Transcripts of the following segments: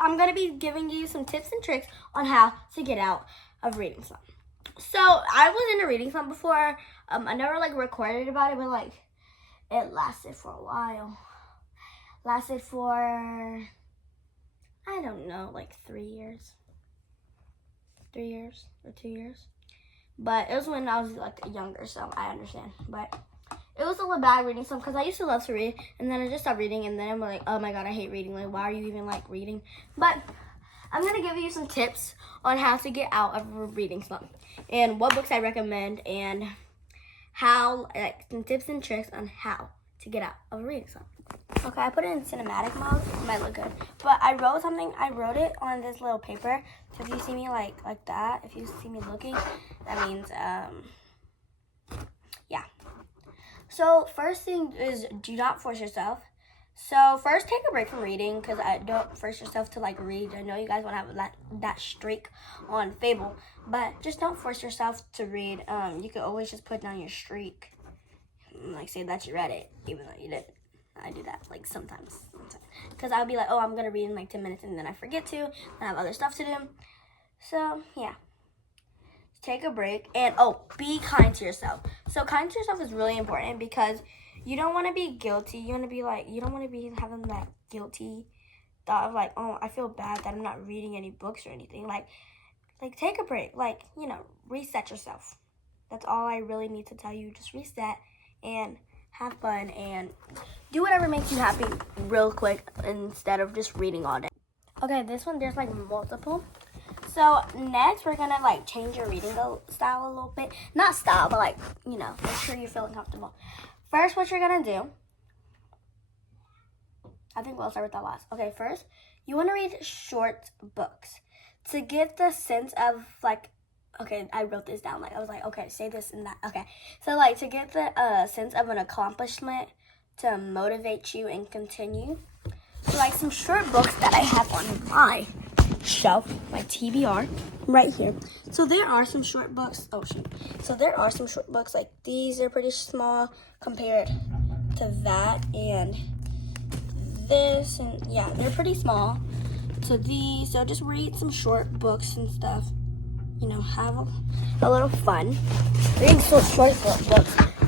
I'm going to be giving you some tips and tricks on how to get out of reading slump. So I was in a reading slump before. I never like recorded about it, but like it lasted for a while. Lasted for, I don't know, like 3 years. 3 years or 2 years. But it was when I was like younger, so I understand. But it was a little bad reading slump because I used to love to read, and then I just stopped reading, and then I'm like, oh my god, I hate reading. Like, why are you even like reading? But I'm gonna give you some tips on how to get out of a reading slump, and what books I recommend, and how, like, some tips and tricks on how to get out of a reading slump. Okay, I put it in cinematic mode. It might look good, but I wrote something. I wrote it on this little paper. So if you see me like that, if you see me looking, that means yeah. So first thing is, do not force yourself. So first, take a break from reading, because don't force yourself to like read. I know you guys want to have that streak on Fable, but just don't force yourself to read. You can always just put down your streak, like say that you read it, even though you didn't. I do that like sometimes, because I'll be like, oh, I'm gonna read in like 10 minutes, and then I forget to, and I have other stuff to do. So yeah, take a break, and be kind to yourself. So kind to yourself is really important, because you don't want to be guilty. You want to be like, you don't want to be having that guilty thought of like, oh, I feel bad that I'm not reading any books or anything. Like take a break. Like, reset yourself. That's all I really need to tell you. Just reset and have fun and do whatever makes you happy real quick, instead of just reading all day. Okay, this one, there's like multiple. So next, we're gonna like change your reading style a little bit. Not style, but like, make sure you're feeling comfortable. First, what you're gonna do, I think we'll start with that last. Okay, first, you wanna read short books to get the sense of like, okay, I wrote this down. Like, I was like, okay, say this and that. Okay, so like to get the sense of an accomplishment, to motivate you and continue. So like some short books that I have on my shelf, my TBR, right here. So there are some short books. Oh shoot. So there are some short books like these. Are pretty small compared to that and this, and yeah, they're pretty small. So these. So just read some short books and stuff. Have a little fun. Reading short books,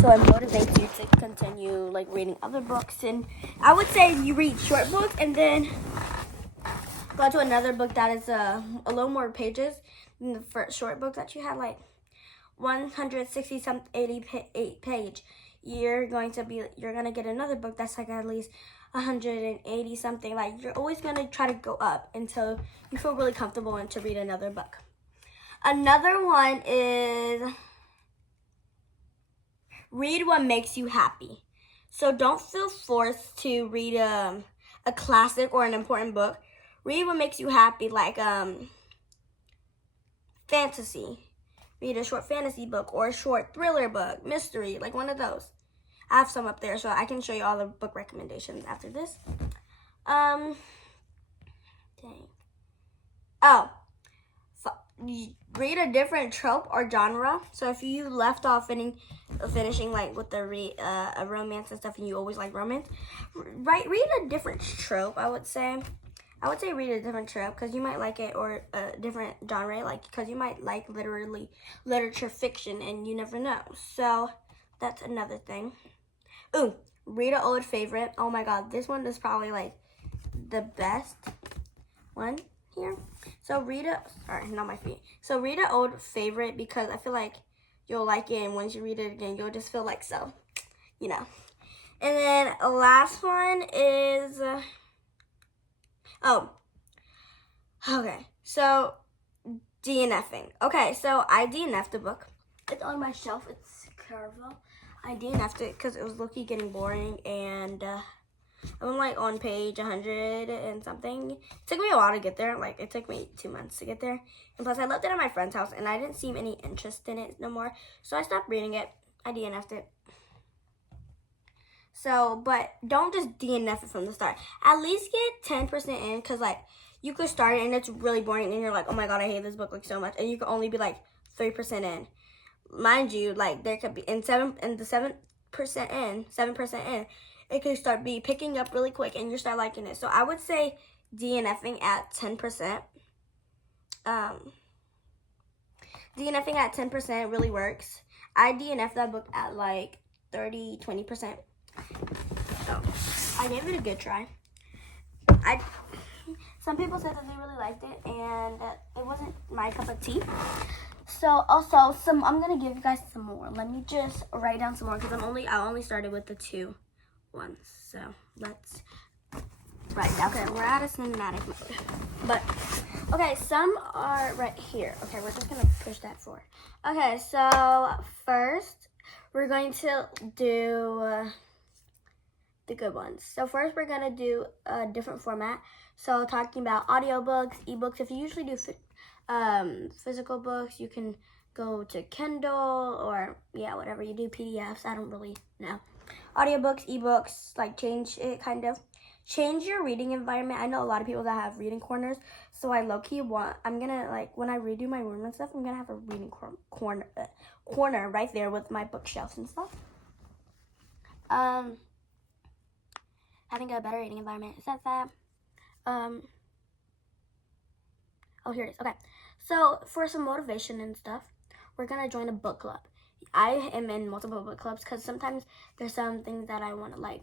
so it motivates you to continue like reading other books. And I would say you read short books and then go to another book that is a little more pages than the first short book that you had, like 160 some 88 page. You're gonna get another book that's like at least 180 something. Like, you're always gonna try to go up until you feel really comfortable and to read another book. Another one is read what makes you happy. So don't feel forced to read a classic or an important book. Read what makes you happy, like fantasy. Read a short fantasy book or a short thriller book, mystery, like one of those. I have some up there, so I can show you all the book recommendations after this. Read a different trope or genre. So if you left off finishing like with the a romance and stuff, and you always like romance, read a different trope. I would say read a different trope, because you might like it, or a different genre, like because you might like literature fiction, and you never know. So that's another thing. Ooh, read an old favorite. Oh my god, this one is probably like the best one here. So read an old favorite, because I feel like you'll like it, and once you read it again, you'll just feel like so, And then last one is, okay, so DNFing. Okay, so I DNF'd the book. It's on my shelf. It's Carvel. I DNF'd it because it was low-key getting boring, and I'm like on page 100 and something. It took me a while to get there. Like, it took me 2 months to get there. And plus, I left it at my friend's house, and I didn't seem any interest in it no more. So I stopped reading it. I DNF'd it. So, but don't just DNF it from the start. At least get 10% in, because like you could start it and it's really boring, and you're like, oh my god, I hate this book like so much, and you could only be like 3% in. Mind you, like there could be 7% in, it could start picking up really quick, and you start liking it. So I would say DNFing at 10%. DNFing at 10% really works. I DNF that book at like 20%. So I gave it a good try. Some people said that they really liked it, and it wasn't my cup of tea. So also I'm gonna give you guys some more. Let me just write down some more because I only started with the 2 ones. So let's write down. Okay, we're out of cinematic mode, but okay, some are right here. Okay, we're just gonna push that forward. Okay, so first we're going to do the good ones. So first we're gonna do a different format. So talking about audiobooks, ebooks. If you usually do physical books, you can go to Kindle or whatever you do, PDFs. I don't really know. Audiobooks, ebooks, like change your reading environment. I know a lot of people that have reading corners, so I low-key I'm gonna, like, when I redo my room and stuff, I'm gonna have a reading corner right there with my bookshelves and stuff. Having a better reading environment. Is that? Oh, here it is. Okay. So for some motivation and stuff, we're gonna join a book club. I am in multiple book clubs because sometimes there's some things that I want to like.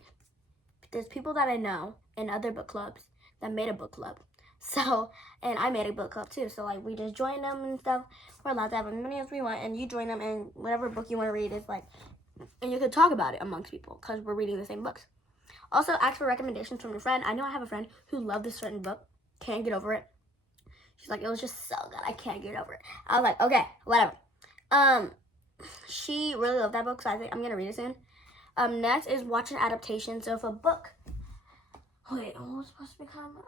There's people that I know in other book clubs that made a book club. So, and I made a book club too. So like we just join them and stuff. We're allowed to have as many as we want, and you join them, and whatever book you want to read is like, and you could talk about it amongst people because we're reading the same books. Also, ask for recommendations from your friend. I know I have a friend who loved this certain book. Can't get over it. She's like, it was just so good. I can't get over it. I was like, okay, whatever. She really loved that book, so I think I'm going to read it soon. Next is watch an adaptation. So if a book... Wait, what was supposed to become...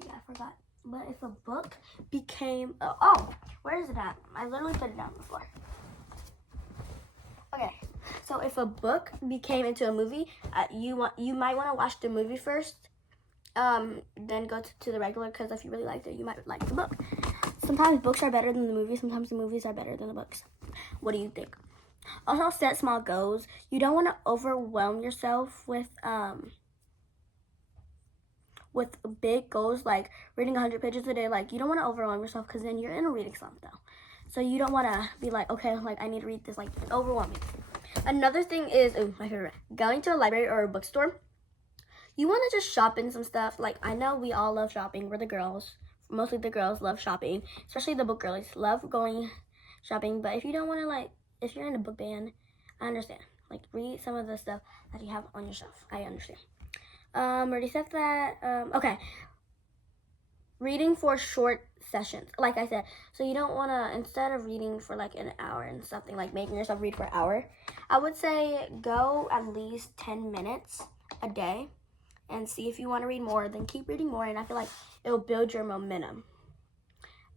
dang, I forgot. But if a book became... Oh, where is it at? I literally put it down before. Okay. So if a book became into a movie, you might want to watch the movie first, then go to the regular, because if you really liked it, you might like the book. Sometimes books are better than the movies. Sometimes the movies are better than the books. What do you think? Also, set small goals. You don't want to overwhelm yourself with big goals, like reading 100 pages a day. Like, you don't want to overwhelm yourself because then you're in a reading slump, though. So you don't want to be like, okay, like I need to read this, like it's overwhelming. Another thing is, my favorite, going to a library or a bookstore. You want to just shop in some stuff. Like, I know we all love shopping. We're the girls. Mostly the girls love shopping, especially the book girlies love going shopping. But if you don't want to, like, if you're in a book band, I understand. Like, read some of the stuff that you have on your shelf. I understand. Already said that. Okay. Reading for short sessions, like I said. So you don't want to, instead of reading for like an hour and something, like making yourself read for an hour, I would say go at least 10 minutes a day and see if you want to read more. Then keep reading more, and I feel like it will build your momentum.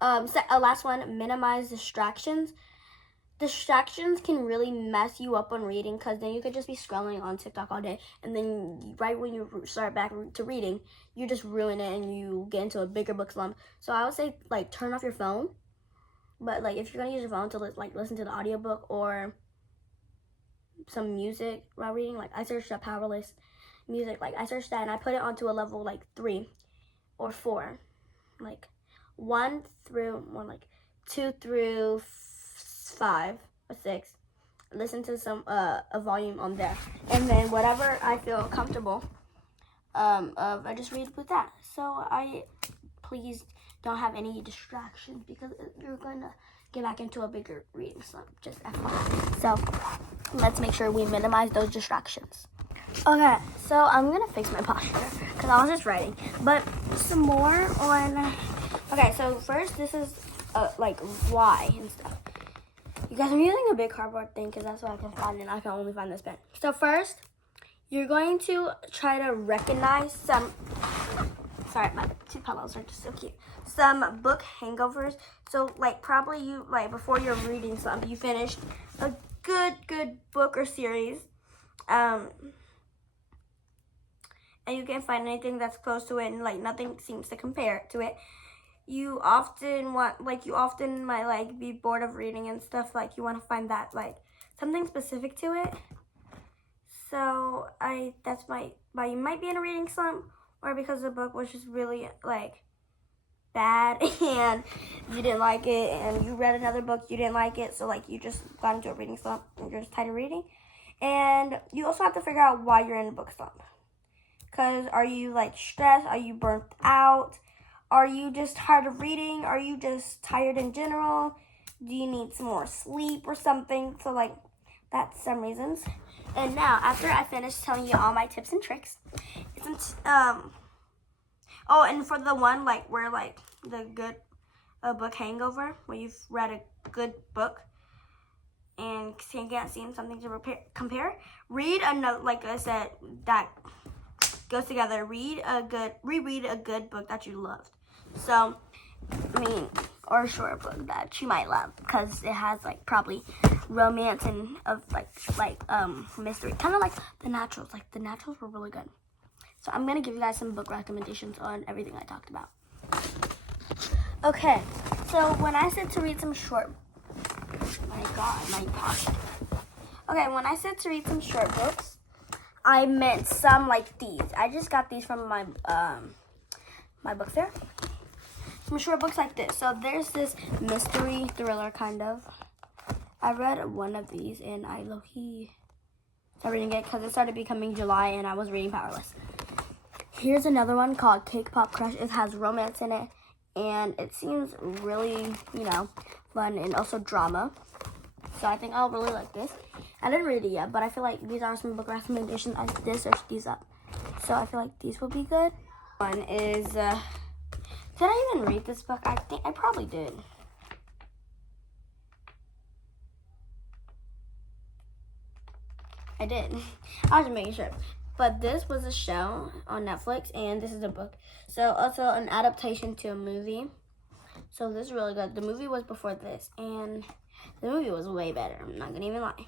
Last one, minimize distractions. Distractions can really mess you up on reading, because then you could just be scrolling on TikTok all day, and then right when you start back to reading, you just ruin it and you get into a bigger book slump. So I would say, like, turn off your phone. But like, if you're gonna use your phone to like listen to the audiobook or some music while reading, like I searched up powerless music, like I searched that and I put it onto a level like 3 or 4, like 2 through 5 or 6. Listen to some a volume on there, and then whatever I feel comfortable I just read with that. So please don't have any distractions, because you're gonna get back into a bigger reading slump, just FYI. So let's make sure we minimize those distractions. Okay, so I'm gonna fix my posture because I was just writing, but some more on. Okay, so first this is like why and stuff. You guys, I'm using a big cardboard thing because that's what I can find, and I can only find this pen. So first, you're going to try to recognize some. Sorry, my 2 pillows are just so cute. Some book hangovers. So like probably you like before your reading slump, you finished a good book or series, and you can't find anything that's close to it, and like nothing seems to compare to it. You often might like be bored of reading and stuff, like you want to find that like something specific to it. So you might be in a reading slump, or because the book was just really like bad and you didn't like it, and you read another book, you didn't like it, so like you just got into a reading slump and you're just tired of reading. And you also have to figure out why you're in a book slump. Because are you like stressed? Are you burnt out? Are you just tired of reading? Are you just tired in general? Do you need some more sleep or something? So like that's some reasons. And now after I finish telling you all my tips and tricks, it's oh, and for the one like where like the good book hangover, where you've read a good book and can't seem something to compare, read another, like I said, that goes together. Reread a good book that you loved. So, I mean, or a short book that you might love, because it has like probably romance and of like mystery, kind of like The Naturals. Like The Naturals were really good. So I'm gonna give you guys some book recommendations on everything I talked about. Okay, so when I said to read some short, my gosh. Okay, when I said to read some short books, I meant some like these. I just got these from my my book fair. Some short books like this. So there's this mystery thriller kind of. I read one of these and I low-key started reading it because it started becoming July and I was reading Powerless. Here's another one called Cake Pop Crush. It has romance in it and it seems really, fun and also drama. So I think I'll really like this. I didn't read it yet, but I feel like these are some book recommendations. I did search these up. So I feel like these will be good. One is, did I even read this book? I think I probably did. I did. I was just making sure. But this was a show on Netflix, and this is a book. So also an adaptation to a movie. So this is really good. The movie was before this, and the movie was way better. I'm not gonna even lie.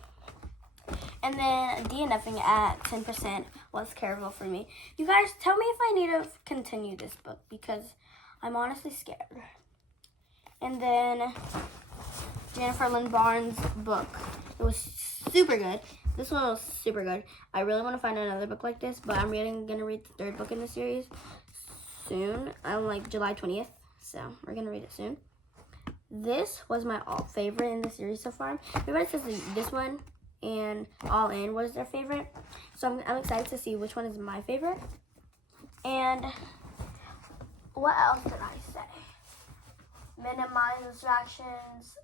And then DNFing at 10% was terrible for me. You guys, tell me if I need to continue this book because I'm honestly scared. And then Jennifer Lynn Barnes' book. It was super good. This one was super good. I really want to find another book like this, but I'm gonna read the third book in the series soon. I'm like July 20th, so we're gonna read it soon. This was my favorite in the series so far. Everybody says this one and All In was their favorite. So I'm excited to see which one is my favorite. And what else did I say? Minimize distractions.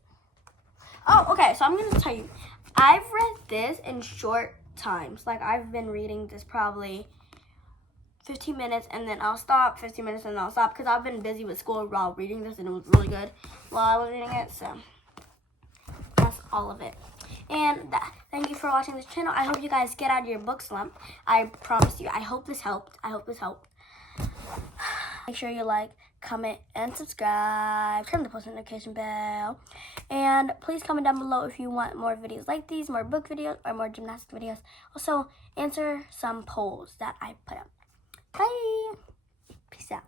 Oh, okay, so I'm going to tell you. I've read this in short times. Like, I've been reading this probably 15 minutes, and then I'll stop, 15 minutes, and then I'll stop, because I've been busy with school while reading this, and it was really good while I was reading it, so that's all of it. And thank you for watching this channel. I hope you guys get out of your book slump. I promise you. I hope this helped. Make sure you like, comment, and subscribe. Turn the post notification bell. And please comment down below if you want more videos like these, more book videos, or more gymnastics videos. Also, answer some polls that I put up. Bye. Peace out.